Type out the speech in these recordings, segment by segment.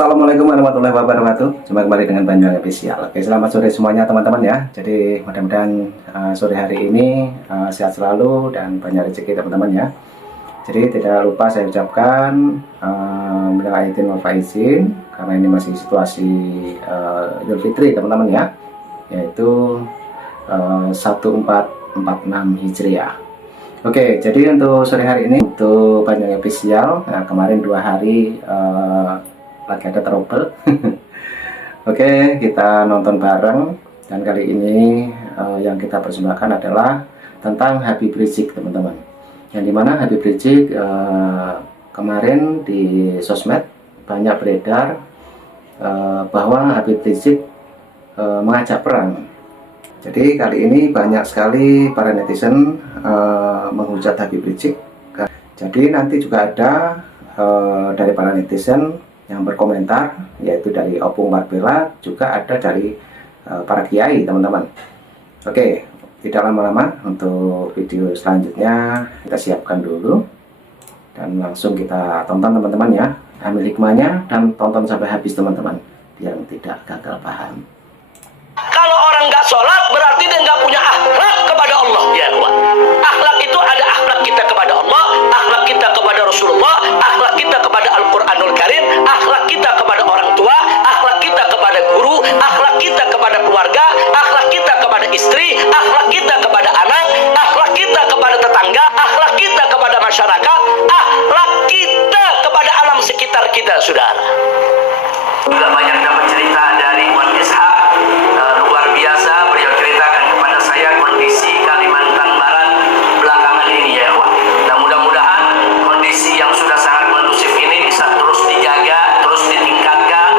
Assalamualaikum warahmatullahi wabarakatuh. Jumpa kembali dengan Banyuwangi Official. Oke, selamat sore semuanya teman-teman ya. Jadi mudah-mudahan sore hari ini sehat selalu dan banyak rezeki teman-teman ya. Jadi tidak lupa saya ucapkan minal aidin wal faizin, karena ini masih situasi Idul Fitri teman-teman ya, yaitu 1446 Hijriah. Oke, jadi untuk sore hari ini untuk Banyuwangi Official, kemarin 2 hari lagi ada trouble. Oke, kita nonton bareng, dan kali ini yang kita persembahkan adalah tentang Habib Rizik teman-teman. Yang dimana Habib Rizik kemarin di sosmed banyak beredar bahwa Habib Rizik mengajak perang. Jadi kali ini banyak sekali para netizen menghujat Habib Rizik. Jadi nanti juga ada dari para netizen yang berkomentar, yaitu dari Opung Marbella, juga ada dari para kiai teman-teman. Oke, tidak lama-lama, untuk video selanjutnya kita siapkan dulu dan langsung kita tonton teman-teman ya. Ambil hikmahnya dan tonton sampai habis teman-teman, biar tidak gagal paham. Kalau orang nggak sholat berarti dia nggak punya akhlak kepada Allah ya Allah. Akhlak itu ada akhlak kita kepada Allah, akhlak kita kepada Rasulullah, akhlak kita kepada Al-Quranul Karim, akhlak kita kepada orang tua, akhlak kita kepada guru, akhlak kita kepada keluarga, akhlak kita kepada istri, akhlak kita kepada anak, akhlak kita kepada tetangga, akhlak kita kepada masyarakat, akhlak kita kepada alam sekitar kita, saudara. Juga banyak dapat cerita dari Wan Ishaq. Luar biasa, beliau ceritakan kepada saya kondisi Kalimantan Barat belakangan ini ya Allah. Dan mudah-mudahan kondisi yang sudah sangat kondusif ini bisa terus dijaga, terus ditingkatkan,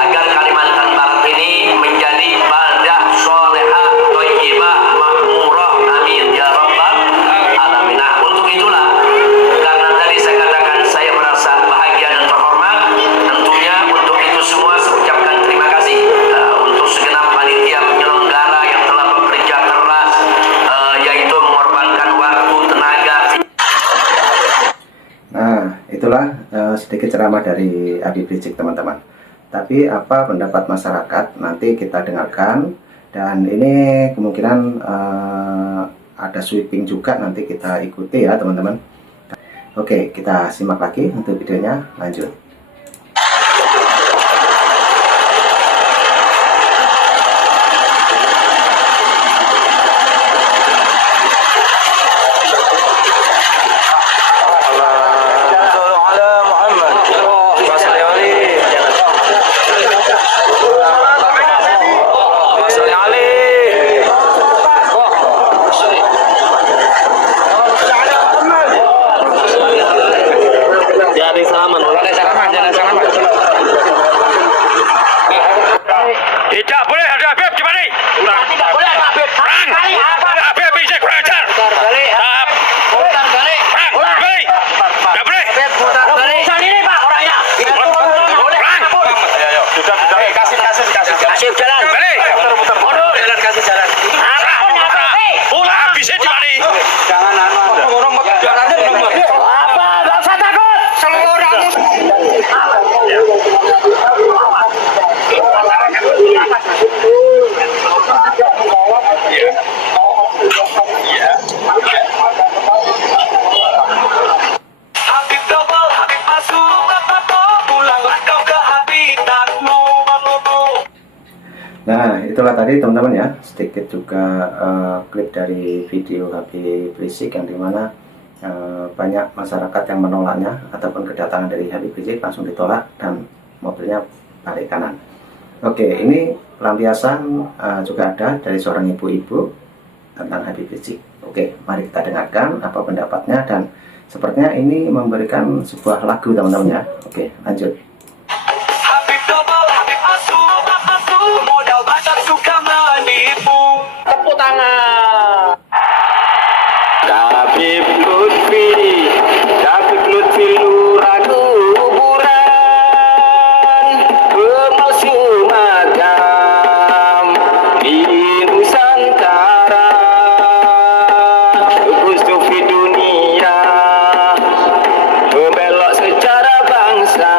agar Kalimantan Barat ini menjadi baldah sholehah, thayyibah, makmurah, amin ya rabbal alamin. Nah, untuk itulah, karena tadi saya katakan saya merasa bahagia dan terhormat, tentunya untuk itu semua saya ucapkan terima kasih untuk segenap panitia penyelenggara yang telah bekerja keras, yaitu mengorbankan waktu, tenaga. Nah, itulah sedikit ceramah dari Habib Rizik teman-teman. Tapi apa pendapat masyarakat nanti kita dengarkan, dan ini kemungkinan ada sweeping juga, nanti kita ikuti ya teman-teman. Oke, kita simak lagi untuk videonya, lanjut. Tidak boleh ada Habib di mana? Tidak boleh ada Habib. Perang. Habib bisa kurang ajar. Putar balik. Putar balik. Perang. Balik. Tidak boleh. Putar balik. Ini Pak orangnya. Boleh. Perang. Ayo. Sudah. Kasih jalan. Balik. Mundur. Jalan kasih jalan. Pulang bisa di mana? Jangan jalannya nomor. Apa? Enggak usah takut. Seluruh orang. Nah, itulah tadi teman-teman ya, sedikit juga klip dari video Habib Rizik, yang dimana banyak masyarakat yang menolaknya, ataupun kedatangan dari Habib Rizik langsung ditolak dan mobilnya balik kanan. Oke, ini pelampiasan juga ada dari seorang ibu-ibu tentang Habib Rizik. Oke, mari kita dengarkan apa pendapatnya, dan sepertinya ini memberikan sebuah lagu teman-teman ya. Oke, lanjut. Tepuk tangan. Habib Lutfi, Habib Lutfi lurah kuburan, pemusuh makam di Nusantara, musuh di dunia, membelok secara bangsa.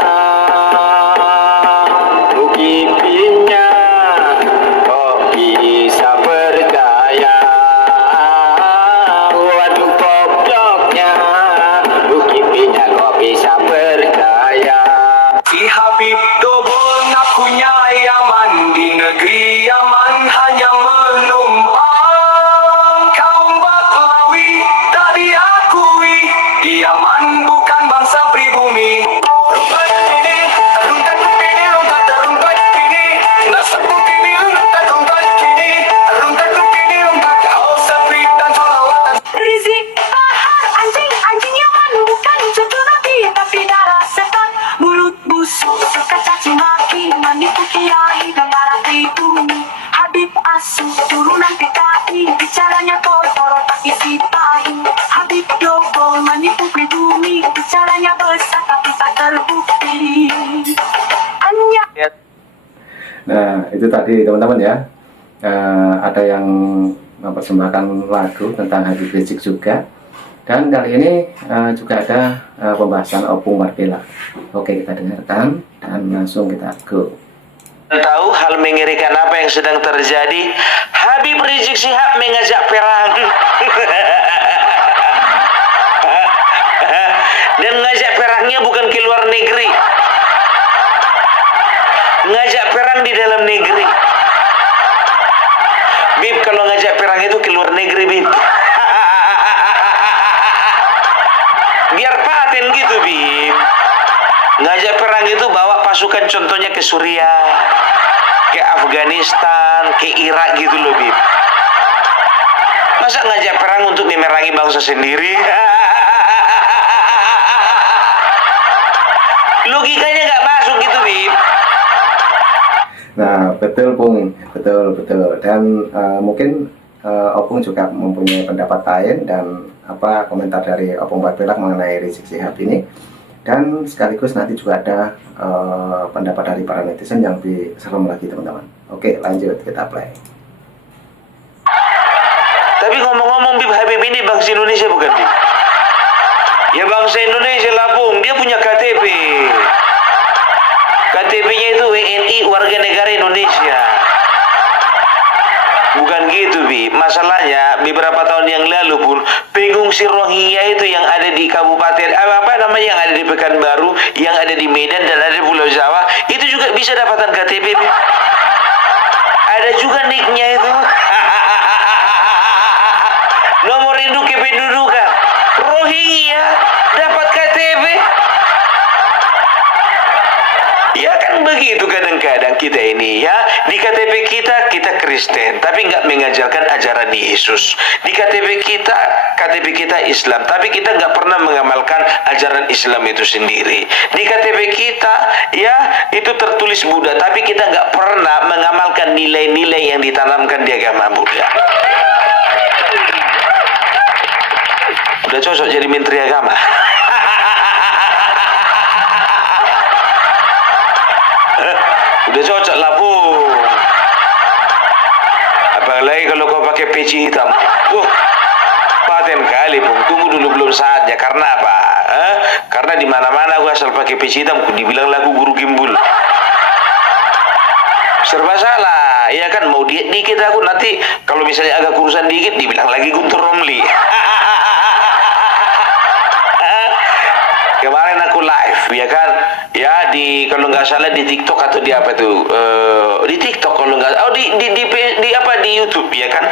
Nah, itu tadi teman-teman ya. Ada yang mempersembahkan lagu tentang Habib Rizik juga. Dan kali ini juga ada pembahasan Opung Marbella. Oke, kita dengarkan dan langsung kita go. Tahu hal mengerikan apa yang sedang terjadi? Habib Rizik Syihab mengajak perang. Dan ngajak perangnya bukan ke luar negeri. Ngajak perang di dalam negeri. Bib, kalau ngajak perang itu ke luar negeri, Bib. Biar paten gitu, Bib. Ngajak perang itu bawa pasukan contohnya ke Suriah, ke Afghanistan, ke Irak gitu loh, Bib. Masa ngajak perang untuk memerangi bangsa sendiri? Logikanya nggak masuk gitu, Bib. Nah, betul Pung, betul. Dan mungkin Opung juga mempunyai pendapat lain dan apa komentar dari Opung Marbella mengenai Rizik Syihab ini. Dan sekaligus nanti juga ada pendapat dari para netizen yang lebih serem lagi teman-teman. Oke, lanjut kita play. Tapi ngomong-ngomong, Bib, Habib ini bangsa Indonesia bukan, Bib? Ya bangsa Indonesia lah, Pung. Dia punya KTP. KTP-nya itu WNI, warga negara Indonesia. Bukan gitu, Bi. Masalahnya beberapa tahun yang lalu pun pengungsi Rohingya itu yang ada di kabupaten apa namanya, yang ada di Pekanbaru, yang ada di Medan dan ada di Pulau Jawa, itu juga bisa dapatkan KTP, Bi. Ada juga nicknya itu. Nomor induk kependudukan Rohingya dapat KTP. Ya kan begitu kadang-kadang kita ini ya. Di KTP kita Kristen, tapi nggak mengajarkan ajaran Yesus. Di KTP kita Islam, tapi kita nggak pernah mengamalkan ajaran Islam itu sendiri. Di KTP kita ya itu tertulis Buddha, tapi kita nggak pernah mengamalkan nilai-nilai yang ditanamkan di agama Buddha. Udah cocok jadi menteri agama. Udah cocok lah, Pung. Apalagi kalau kau pakai peci hitam. Paten kali, Pung. Tunggu dulu, belum saatnya. Karena apa? Karena di mana-mana gua asal pakai peci hitam, dibilang lagu guru gimbul. Serba salah. Ya kan, mau diet dikit aku nanti kalau misalnya agak kurusan dikit dibilang lagi Guntur Romli. Kemarin aku live, ya kan, ya di kalau nggak salah di TikTok atau di apa tuh, di TikTok kalau nggak, di apa di YouTube, ya kan,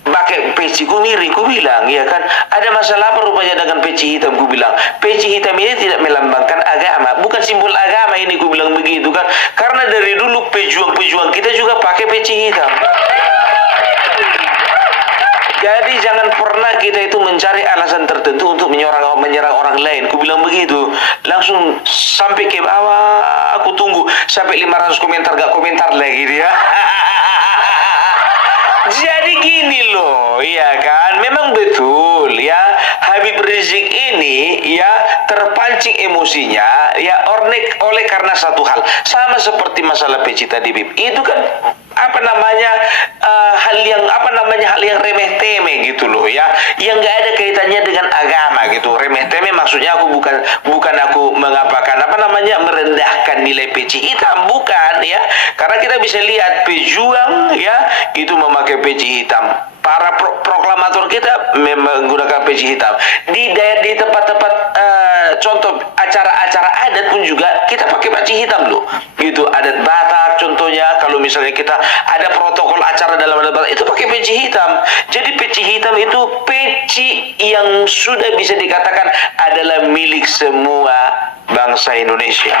pakai peci ku miring, ku bilang, ya kan, ada masalah apa rupanya dengan peci hitam, ku bilang, peci hitam ini tidak melambangkan agama, bukan simbol agama ini, ku bilang begitu kan, karena dari dulu pejuang-pejuang kita juga pakai peci hitam. Jadi jangan pernah kita itu mencari alasan tertentu untuk menyerang orang lain. Ku bilang begitu. Langsung sampai ke bawah, aku tunggu sampai 500 komentar, gak komentar lagi dia. Jadi gini loh, ya kan, memang betul ya, Habib Rizik ini ya terpancing emosinya ya oleh karena satu hal, sama seperti masalah peci tadi, Bib. Itu kan hal yang remeh temeh gitu loh ya, yang nggak ada kaitannya dengan agama gitu. Remeh temeh maksudnya aku bukan aku mengapakan merendahkan nilai peci hitam, bukan ya, karena kita bisa lihat pejuang ya itu memakai peci hitam, para proklamator kita menggunakan peci hitam di tempat-tempat contoh acara-acara adat pun juga kita pakai peci hitam loh, gitu. Adat Batak contohnya, kalau misalnya kita ada protokol acara dalam adat Batak itu pakai peci hitam. Jadi peci hitam itu peci yang sudah bisa dikatakan adalah milik semua bangsa Indonesia.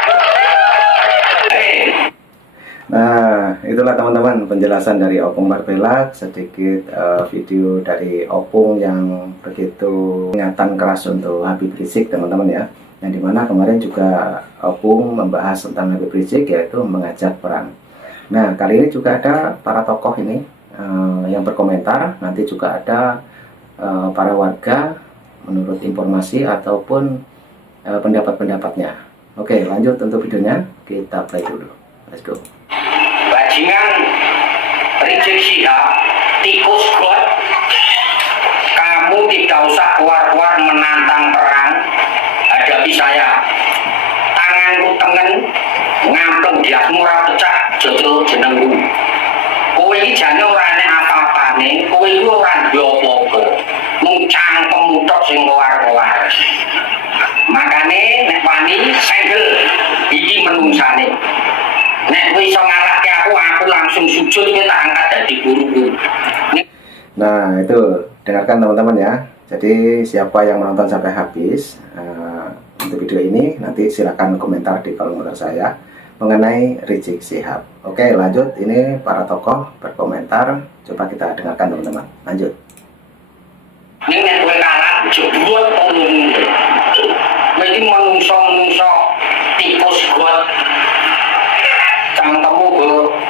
Nah, itulah teman-teman penjelasan dari Opung Marbella, sedikit video dari Opung yang begitu ingatan keras untuk Habib Rizik, teman-teman ya. Yang dimana kemarin juga Opung membahas tentang Habib Rizik, yaitu mengajak perang. Nah, kali ini juga ada para tokoh ini yang berkomentar, nanti juga ada para warga menurut informasi ataupun pendapat-pendapatnya. Oke, lanjut untuk videonya, kita play dulu. Let's go. Bajingan Rizik Syihab, tikus God, kamu tidak usah keluar-keluar menantang perang. Hadapi saya. Tanganku tengen, ngampleng dia murah pecah, jojo jenengku. Kowe iki jane ora enek apa-apane, kowe iki ora duwe apa-apa. Mung cangkemmu tok sing keluar-keluar. Makane nek wani senggel iki menungsane. Nek kowe iso ngalahke aku langsung sujud kowe tak angkat dadi guruku. Nah, itu dengarkan teman-teman ya. Jadi siapa yang menonton sampai habis untuk video ini, nanti silakan komentar di kolom komentar saya mengenai Rizik Syihab. Oke, lanjut. Ini para tokoh berkomentar. Coba kita dengarkan teman-teman. Lanjut. Ini nek kowe kalah jebul tolong. Kowe iki menungso-menungso tikus God. Cangkemmu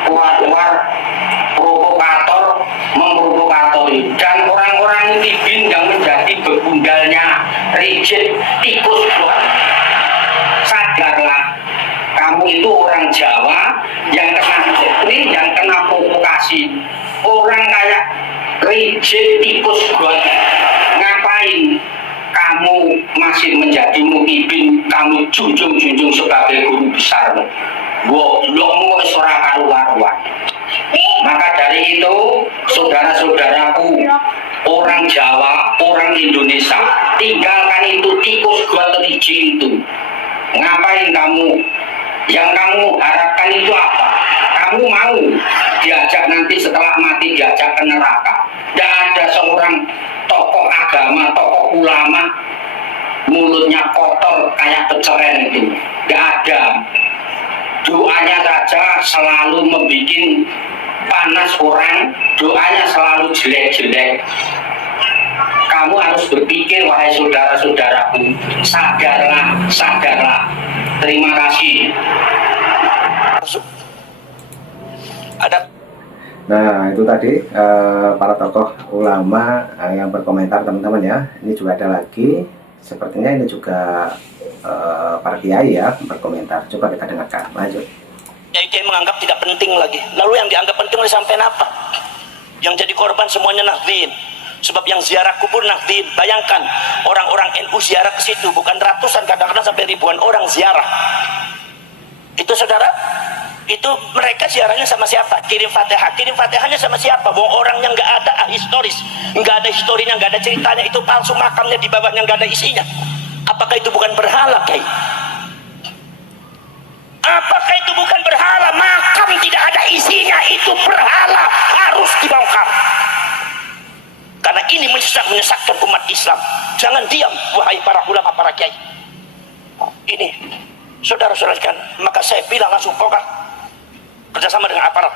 keluar-keluar provokator, memprovokatori, dan orang-orang libin yang menjadi begundalnya Rizik tikus God. Sadarlah, kamu itu orang Jawa yang kena doktrin, yang kena provokasi. Orang kayak Rizik tikus God, ngapain kamu masih menjadi mukibin, kamu junjung-junjung sebagai guru besarmu? Goblokmu wis ora karuan-karuan. Maka dari itu, saudara-saudaraku, orang Jawa, orang Indonesia, tinggalkan itu tikus God Rizik itu. Ngapain kamu? Yang kamu harapkan itu apa? Kamu mau diajak nanti setelah mati diajak ke neraka? Tidak ada seorang tokoh agama, tokoh ulama mulutnya kotor kayak peceren itu. Tidak ada. Doanya saja selalu membuat panas orang, doanya selalu jelek-jelek. Kamu harus berpikir, wahai saudara-saudaraku, sadarlah, sadarlah. Terima kasih. Nah, itu tadi para tokoh ulama yang berkomentar teman-teman ya. Ini juga ada lagi, sepertinya ini juga para kiai ya berkomentar. Coba kita dengarkan, lanjut. Kiai menganggap tidak penting lagi. Lalu yang dianggap penting oleh sampean apa? Yang jadi korban semuanya Nahdien. Sebab yang ziarah kubur Nahdien, bayangkan orang-orang NU ziarah ke situ, bukan ratusan, kadang-kadang sampai ribuan orang ziarah. Itu saudara, itu mereka ziarahnya sama siapa? Kirim Fatihah, kirim Fatihahnya sama siapa? Bahwa orang yang nggak ada historis, nggak ada historinya, nggak ada ceritanya, itu palsu, makamnya di bawahnya nggak ada isinya. Apakah itu bukan berhala, Kiai? Apakah itu bukan berhala? Makam tidak ada isinya, itu berhala, harus dibongkar. Karena ini menyesatkan umat Islam. Jangan diam, wahai para ulama, para kiai. Ini, saudara-saudara sekalian, maka saya bilang langsung bongkar. Kerjasama dengan aparat,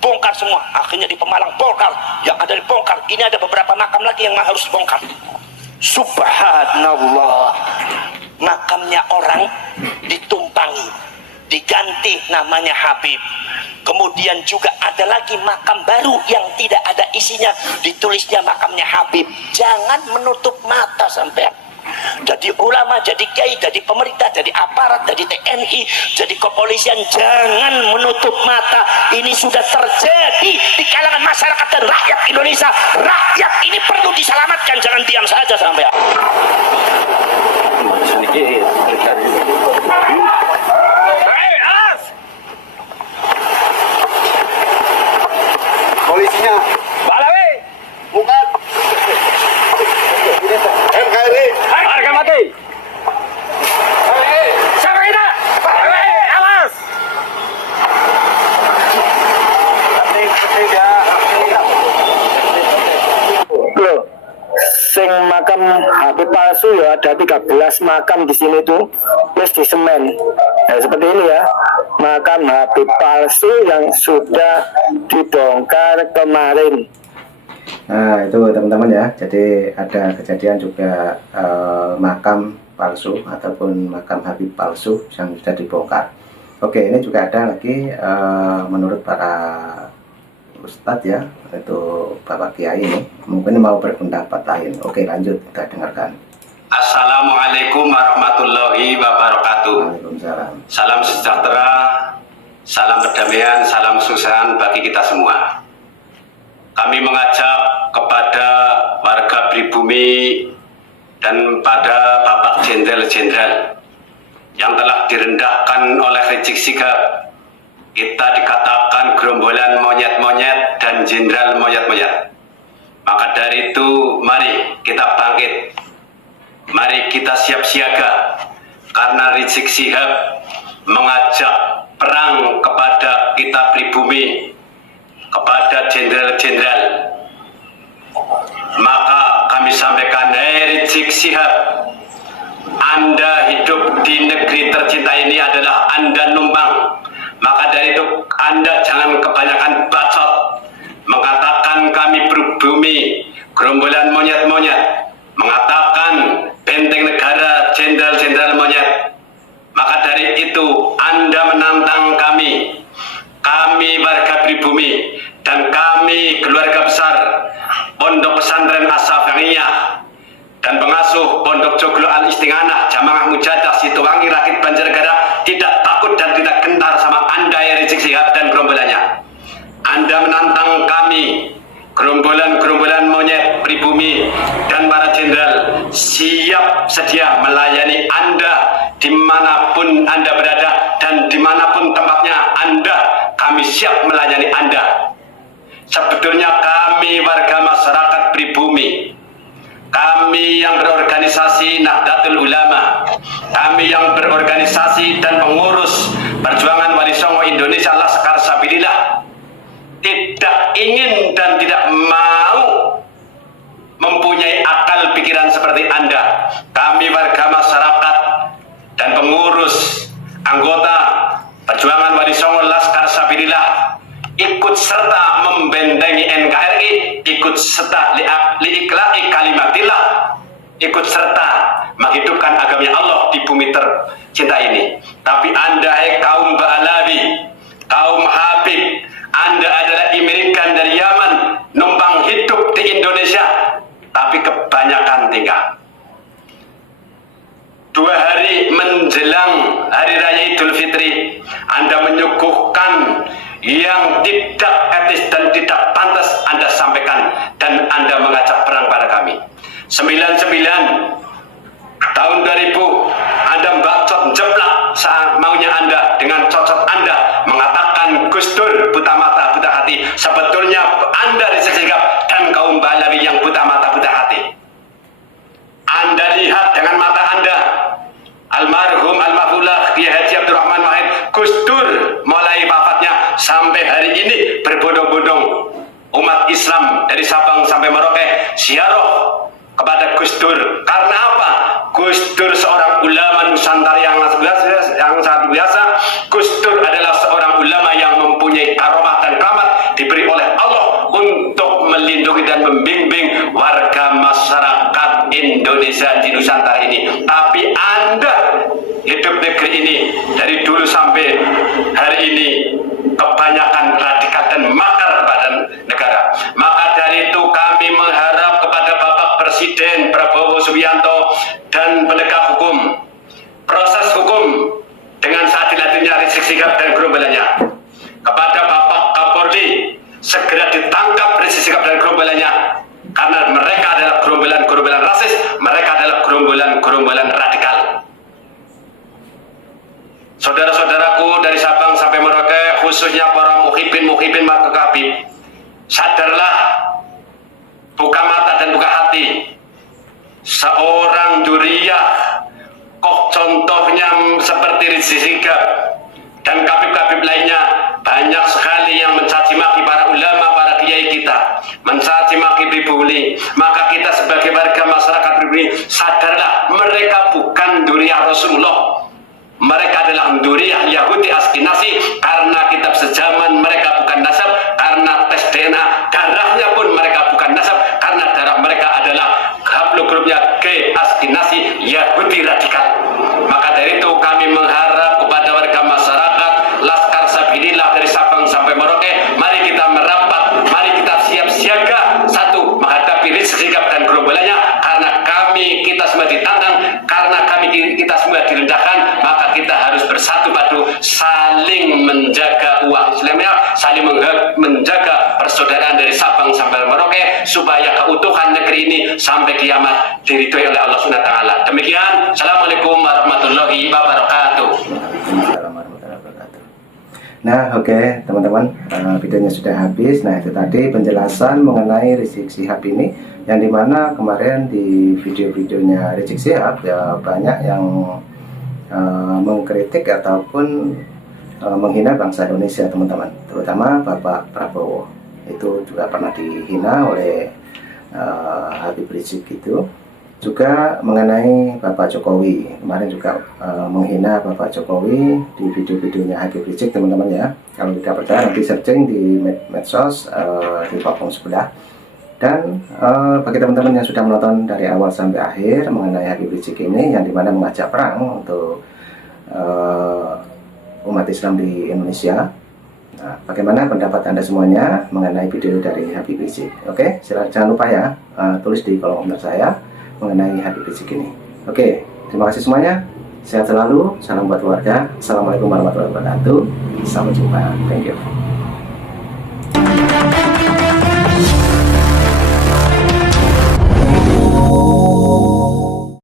bongkar semua. Akhirnya di Pemalang bongkar, yang ada dibongkar. Ini ada beberapa makam lagi yang harus dibongkar. Subhanallah, makamnya orang ditumpangi, diganti namanya Habib. Kemudian juga ada lagi makam baru yang tidak ada isinya, ditulisnya makamnya Habib. Jangan menutup mata sampean. Jadi ulama, jadi kiai, jadi pemerintah, jadi aparat, jadi TNI, jadi kepolisian, jangan menutup mata. Ini sudah terjadi di kalangan masyarakat dan rakyat Indonesia. Rakyat ini perlu diselamatkan, jangan diam saja sampean. Polisinya Balawe, bukan NKRI harga mati. Sabarina, Balawe, awas. Loh, sing makam Habib palsu ya ada 13 makam di sini tuh, plus di semen. Nah, seperti ini ya, makam Habib palsu yang sudah dibongkar kemarin. Nah, itu teman-teman ya. Jadi ada kejadian juga makam palsu ataupun makam Habib palsu yang sudah dibongkar. Oke, ini juga ada lagi menurut para ustadz ya, itu Bapak Kiai ini mungkin mau berpendapat lain. Oke, lanjut kita dengarkan. Assalamualaikum warahmatullahi wabarakatuh. Waalaikumsalam. Salam sejahtera, salam perdamaian, salam kesusahan bagi kita semua. Kami mengajak kepada warga pribumi dan pada Bapak Jenderal-Jenderal yang telah direndahkan oleh Rizik Sihab. Kita dikatakan gerombolan monyet-monyet dan jenderal monyet-monyet. Maka dari itu, mari kita bangkit. Mari kita siap siaga. Karena Rizik Sihab mengajak perang kepada kita pribumi, kepada jenderal-jenderal. Maka kami sampaikan, hei Rizik Sihab, Anda hidup di negeri tercinta ini adalah Anda numpang. Maka dari itu Anda jangan kebanyakan bacot mengatakan kami pribumi, gerombolan monyet-monyet, mengatakan benteng negara, jenderal-jenderal monyet. Maka dari itu Anda menantang kami warga pribumi dan kami keluarga besar Pondok Pesantren As-Safiyah dan pengasuh Pondok Joglo Al-Istighanah Jamaah Mujadah Situwangi Rakit Banjarnegara tidak takut dan tidak gentar sama Anda ya Rizik Sihab dan gerombolannya. Anda menantang kami gerombolan-gerombolan monyet pribumi dan para jenderal siap sedia melayani Anda dimanapun Anda berada dan dimanapun tempatnya Anda, kami siap melayani Anda. Sebetulnya kami warga masyarakat pribumi, kami yang berorganisasi Nahdlatul Ulama, kami yang berorganisasi dan pengurus Perjuangan Wali Songo Indonesia Laskar Sabilillah tidak ingin dan tidak mau mempunyai akal pikiran seperti Anda. Kami warga masyarakat dan pengurus anggota Perjuangan Wali Songo Laskar Sabilillah ikut serta membentengi NKRI, ikut serta liikla'i kalimatillah, ikut serta menghidupkan agamanya Allah di bumi tercinta ini. Tapi Anda kaum Ba'alawi, kaum Habib, Anda adalah imigran dari Yaman, numpang hidup di Indonesia, tapi kebanyakan tingkah. 2 hari menjelang Hari Raya Idul Fitri, Anda menyuguhkan yang tidak etis dan tidak pantas Anda sampaikan dan Anda mengajak perang pada kami. 99 tahun 2000 Anda bacot jeplak maunya Anda dengan cocot Anda mengatakan Gus Dur buta mata buta hati. Sebetulnya Anda Rizik Sihab dan kaum Ba'alawi yang buta mata buta hati. Anda lihat dengan mata Anda almarhum al-mafullah Kiai Haji Abdurrahman Wahid Gus Dur mulai wafatnya sampai hari ini berbondong-bondong umat Islam dari Sabang sampai Merauke ziarah kepada Gus Dur. Karena apa? Gus Dur seorang ulama Nusantara yang sangat biasa. Gus Dur adalah seorang ulama yang mempunyai karomah dan keramat diberi oleh Allah untuk melindungi dan membimbing warga masyarakat Indonesia di Nusantara ini. Tapi Anda hidup negeri ini dari dulu sampai hari ini kebanyakan radikal dan makar pada negara. Maka dari itu kami mengharap kepada Bapak Presiden Prabowo Subianto dan penegak hukum, proses hukum dengan seadil-adilnya Rizik Sihab dan gerombolannya. Kepada Bapak Kapolri segera ditangkap Rizik Sihab dan gerombolannya, karena mereka adalah gerombolan-gerombolan rasis, mereka adalah gerombolan-gerombolan radikal. Saudara-saudaraku dari Sabang sampai Merauke, khususnya para muhibin Markok Habib, sadarlah, buka mata dan buka hati. Seorang duriah, kok contohnya seperti Rizik Sihab dan kabib-kabib lainnya, banyak sekali yang mencaci maki para ulama, para kiai kita, mencaci maki pribumi. Maka kita sebagai warga masyarakat pribumi sadarlah, mereka bukan duriah Rasulullah. Mereka adalah duriah Yahudi Askinasi, karena kitab sejaman mereka bukan nasab, karena tes DNA darahnya pun mereka bukan nasab, karena darah mereka adalah haplogrupnya G Askinasi Yahudi radikal. Maka dari itu kami mengharap kepada warga masyarakat Laskar Sabilillah dari Sabang sampai Merauke, mari kita merapat, mari kita siap siaga satu menghadapi Rizik Sihab dan gerombolannya, karena kita semua ditantang diri kita semua direndahkan, maka kita harus bersatu padu saling menjaga uang Islamnya, saling menjaga persaudaraan dari Sabang sampai Merauke, supaya keutuhan negeri ini sampai kiamat diridhoi oleh Allah Subhanahu wa taala. Demikian, Assalamualaikum warahmatullahi wabarakatuh. Nah, oke, teman-teman, videonya sudah habis. Nah, itu tadi penjelasan mengenai Rizik Syihab ini, yang dimana kemarin di video-videonya Rizik Syihab ya banyak yang mengkritik ataupun menghina bangsa Indonesia, teman-teman, terutama Bapak Prabowo. Itu juga pernah dihina oleh Habib Rizik itu. Juga mengenai Bapak Jokowi, kemarin juga menghina Bapak Jokowi di video-videonya Habib Rizik, teman-teman ya. Kalau tidak percaya nanti searching di medsos di platform sebelah. Dan bagi teman-teman yang sudah menonton dari awal sampai akhir mengenai Habib Rizik ini, yang dimana mengajak perang untuk umat Islam di Indonesia. Nah, bagaimana pendapat Anda semuanya mengenai video dari Habib Rizik? Oke, jangan lupa ya, tulis di kolom komentar saya mengenai Habib Rizik ini. Oke, terima kasih semuanya. Sehat selalu, salam buat keluarga. Assalamualaikum warahmatullahi wabarakatuh. Sampai jumpa. Thank you.